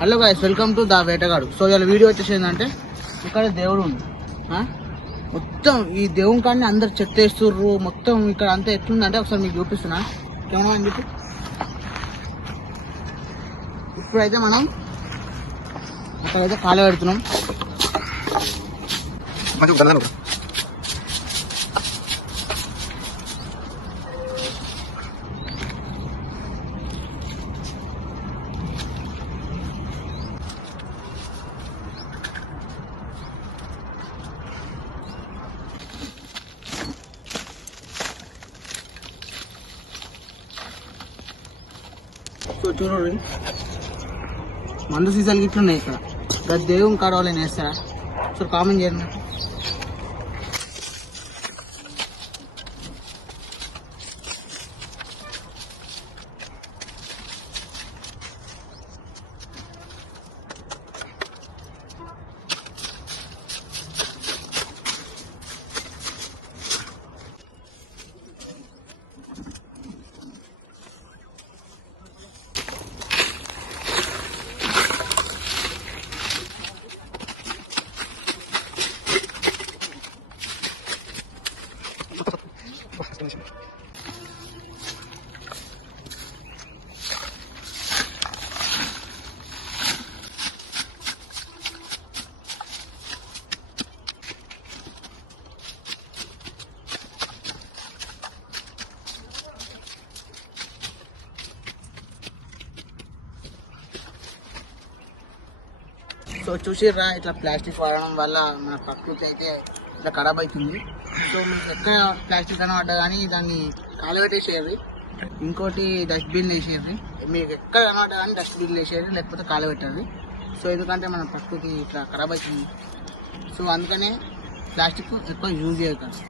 Hello guys, welcome to the వేటగాడు. So ఇలా video వచ్చేసి ఏంటంటే ఇక్కడ దేవుడు ఉంది. మొత్తం ఈ దేవుని కాడిని అందరు చెత్త వేస్తుర్రు. మొత్తం ఇక్కడ అంతా ఎట్లుందంటే ఒకసారి మీకు చూపిస్తున్నా. కెమెరా అని చెప్పి ఇప్పుడైతే మనం అక్కడైతే కాలు పెడుతున్నాం. సో చూడండి, మందు సీసాలు గిట్లు ఉన్నాయి ఇక్కడ. దేవుని కాడ వాళ్ళని వేస్తారా? సో కామెంట్ చేయండి. సో చూసిర్రా, ఇట్లా ప్లాస్టిక్ వాడడం వల్ల మన ప్రకృతి అయితే ఇట్లా ఖరాబ్ అవుతుంది. సో మీకు ఎక్కడ ప్లాస్టిక్ కనబడ్డా కానీ దాన్ని కాలబెట్టేసేయాలి. ఇంకోటి డస్ట్బిన్ వేసేయాలి. మీకు ఎక్కడ కనబడ్డా కానీ డస్ట్బిన్ వేసేయాలి, లేకపోతే కాలబెట్టాలి. సో ఎందుకంటే మన ప్రకృతి ఇట్లా ఖరాబ్ అవుతుంది. సో అందుకనే ప్లాస్టిక్ ఎక్కువ యూజ్ చేయకండి.